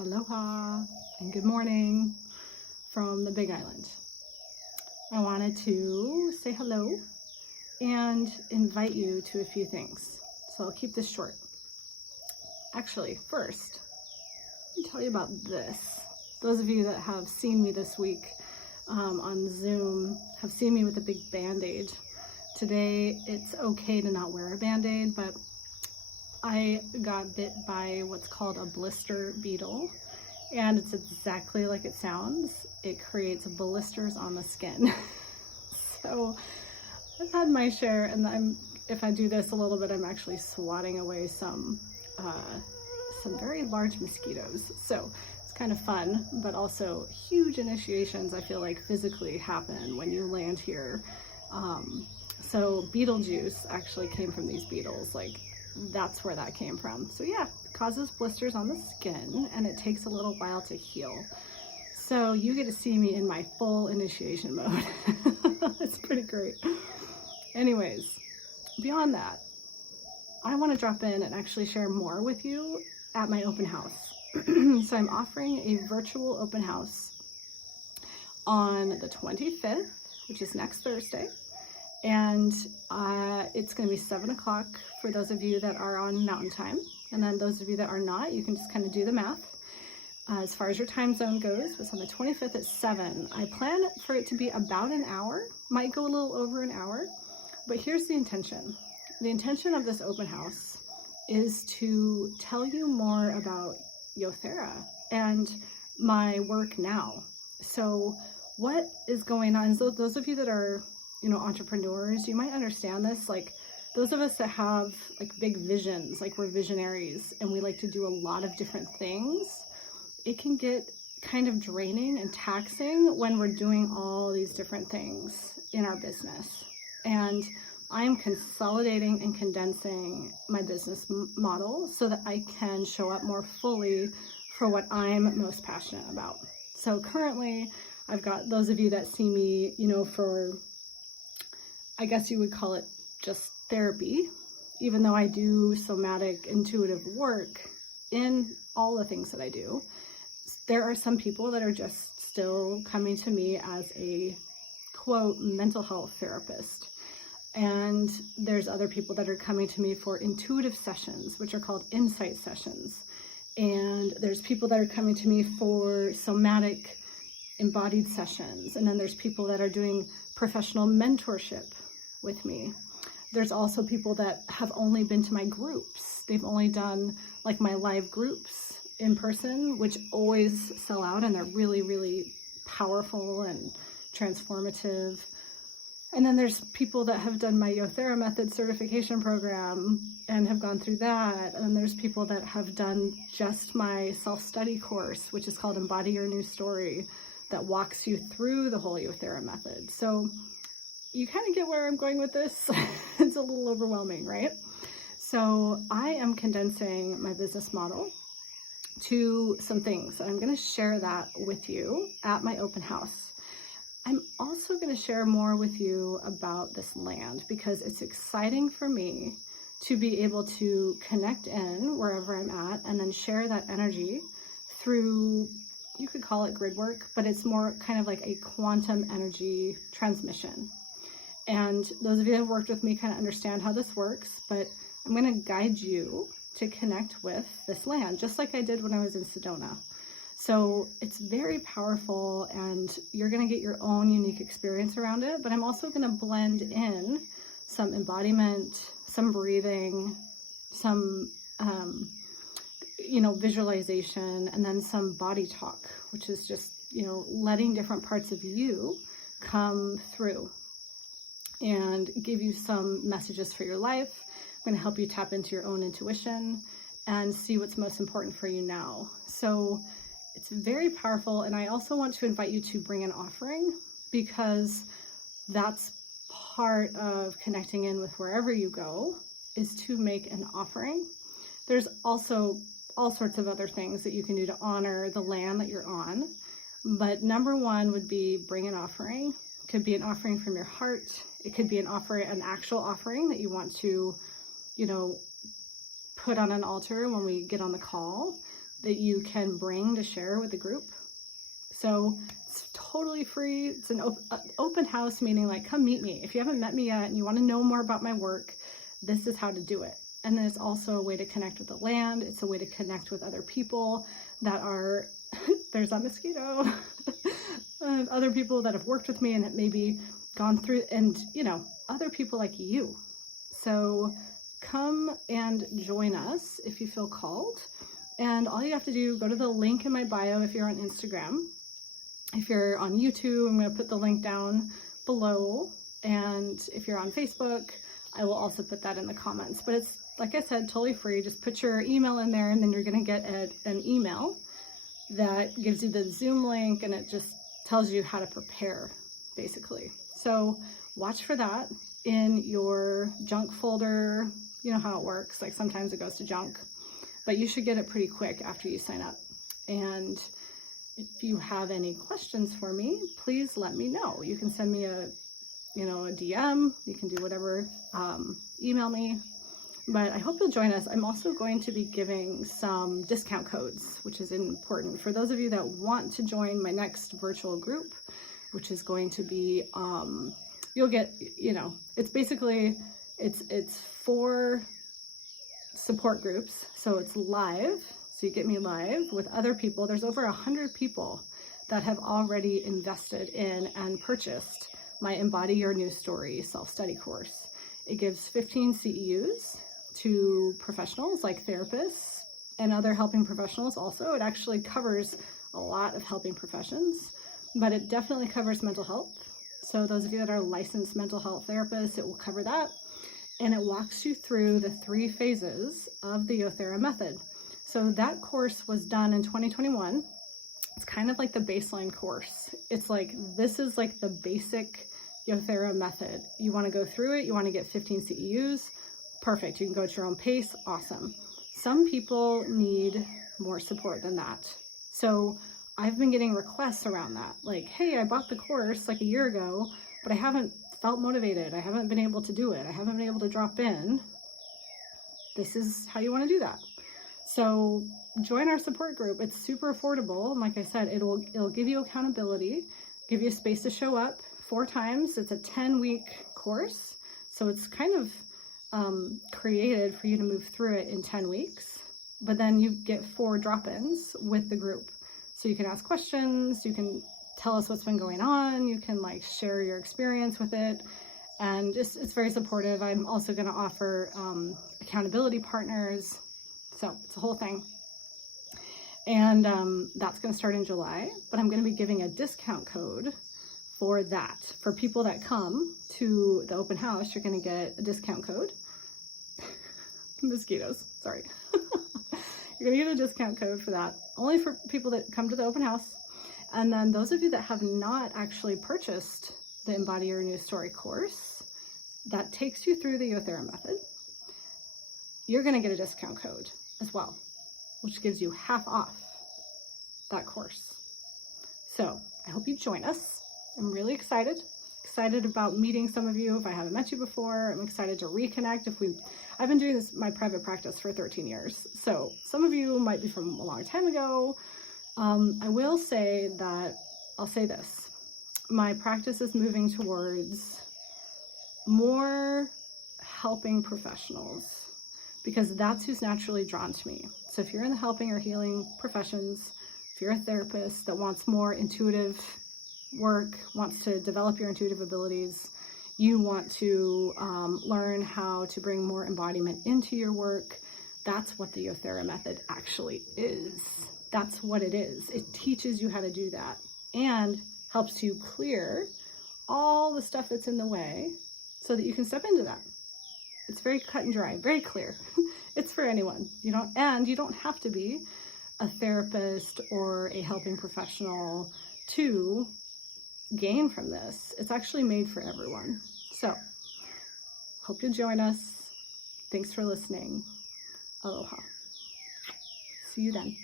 Aloha and good morning from the Big Island. I wanted to say hello and invite you to a few things. So I'll keep this short. Actually, first, let me tell you about this. Those of you that have seen me this week on Zoom have seen me with a big band-aid. Today, it's okay to not wear a band-aid, but I got bit by what's called a blister beetle, and it's exactly like it sounds. It creates blisters on the skin. So I've had my share, and if I do this a little bit, I'm actually swatting away some very large mosquitoes. So it's kind of fun, but also huge initiations I feel like physically happen when you land here. So Beetlejuice actually came from these beetles, like that's where that came from. So yeah, it causes blisters on the skin and it takes a little while to heal. So you get to see me in my full initiation mode. It's pretty great. Anyways, beyond that, I want to drop in and actually share more with you at my open house. So I'm offering a virtual open house on the 25th, which is next Thursday. And it's going to be 7 o'clock for those of you that are on Mountain Time. And then those of you that are not, you can just kind of do the math. As far as your time zone goes, it's on the 25th at 7. I plan for it to be about an hour, might go a little over an hour, but here's the intention. The intention of this open house is to tell you more about Yothera and my work now. So what is going on? So those of you that are entrepreneurs, you might understand this. Like those of us that have like big visions, like we're visionaries and we like to do a lot of different things, it can get kind of draining and taxing when we're doing all these different things in our business. And I'm consolidating and condensing my business model so that I can show up more fully for what I'm most passionate about. So currently I've got those of you that see me, for, I guess you would call it just therapy, even though I do somatic intuitive work in all the things that I do. There are some people that are just still coming to me as a quote mental health therapist. And there's other people that are coming to me for intuitive sessions, which are called insight sessions. And there's people that are coming to me for somatic embodied sessions. And then there's people that are doing professional mentorship with me. There's also people that have only been to my groups. They've only done like my live groups in person, which always sell out, and they're really, really powerful and transformative. And then there's people that have done my Yothera method certification program and have gone through that. And then there's people that have done just my self-study course, which is called Embody Your New Story, that walks you through the whole Yothera method. So you kind of get where I'm going with this. It's a little overwhelming, right? So I am condensing my business model to some things. I'm going to share that with you at my open house. I'm also going to share more with you about this land because it's exciting for me to be able to connect in wherever I'm at and then share that energy through, you could call it grid work, but it's more kind of like a quantum energy transmission. And those of you that have worked with me kind of understand how this works, but I'm going to guide you to connect with this land, just like I did when I was in Sedona. So it's very powerful and you're going to get your own unique experience around it, but I'm also going to blend in some embodiment, some breathing, some, visualization, and then some body talk, which is just, letting different parts of you come through and give you some messages for your life. I'm going to help you tap into your own intuition and see what's most important for you now. So it's very powerful. And I also want to invite you to bring an offering because that's part of connecting in with wherever you go is to make an offering. There's also all sorts of other things that you can do to honor the land that you're on. But number one would be bring an offering. It could be an offering from your heart. It could be an actual offering that you want to, put on an altar when we get on the call. that you can bring to share with the group. So it's totally free. It's an open house, meaning like, come meet me. If you haven't met me yet and you want to know more about my work, this is how to do it. And then it's also a way to connect with the land. It's a way to connect with other people that are, there's that mosquito, and other people that have worked with me and have maybe gone through, and you know, other people like you. So come and join us if you feel called. And all you have to do, go to the link in my bio if you're on Instagram. If you're on YouTube, I'm going to put the link down below. And if you're on Facebook, I will also put that in the comments. But it's, like I said, totally free. Just put your email in there, and then you're going to get an email that gives you the Zoom link, and it just tells you how to prepare, basically. So watch for that in your junk folder. You know how it works. Like sometimes it goes to junk, but you should get it pretty quick after you sign up. And if you have any questions for me, please let me know. You can send me a DM. You can do whatever, email me. But I hope you'll join us. I'm also going to be giving some discount codes, which is important for those of you that want to join my next virtual group, which is going to be, you'll get, it's basically, it's 4 support groups. So it's live. So you get me live with other people. There's over 100 people that have already invested in and purchased my Embody Your New Story self-study course. It gives 15 CEUs to professionals like therapists and other helping professionals also. It actually covers a lot of helping professions, but it definitely covers mental health. So those of you that are licensed mental health therapists, it will cover that. And it walks you through the 3 phases of the Yothera method. So that course was done in 2021. It's kind of like the baseline course. It's like, this is like the basic Yothera method. You want to go through it, you want to get 15 CEUs, perfect. You can go at your own pace, awesome. Some people need more support than that. So I've been getting requests around that. Like, hey, I bought the course like a year ago, but I haven't felt motivated. I haven't been able to do it. I haven't been able to drop in. This is how you want to do that. So join our support group. It's super affordable. And like I said, it'll give you accountability, give you a space to show up 4 times. It's a 10-week course. So it's kind of created for you to move through it in 10 weeks. But then you get 4 drop-ins with the group. So you can ask questions, you can tell us what's been going on, you can like share your experience with it. And just, it's very supportive. I'm also going to offer accountability partners. So it's a whole thing. And that's going to start in July, but I'm going to be giving a discount code for that. For people that come to the open house, you're going to get a discount code. Mosquitoes, sorry. You're going to get a discount code for that, only for people that come to the open house. And then those of you that have not actually purchased the Embody Your New Story course, that takes you through the Yothera method, you're going to get a discount code as well, which gives you half off that course. So I hope you join us. I'm really excited about meeting some of you. If I haven't met you before, I'm excited to reconnect. I've been doing this, my private practice, for 13 years. So some of you might be from a long time ago. I will say that, I'll say this, my practice is moving towards more helping professionals, because that's who's naturally drawn to me. So if you're in the helping or healing professions, if you're a therapist that wants more intuitive work, wants to develop your intuitive abilities, you want to learn how to bring more embodiment into your work, that's what the Yothera method actually is. That's what it is. It teaches you how to do that and helps you clear all the stuff that's in the way so that you can step into that. It's very cut and dry, very clear. It's for anyone, and you don't have to be a therapist or a helping professional to gain from this. It's actually made for everyone. So, hope you'll join us. Thanks for listening. Aloha. See you then.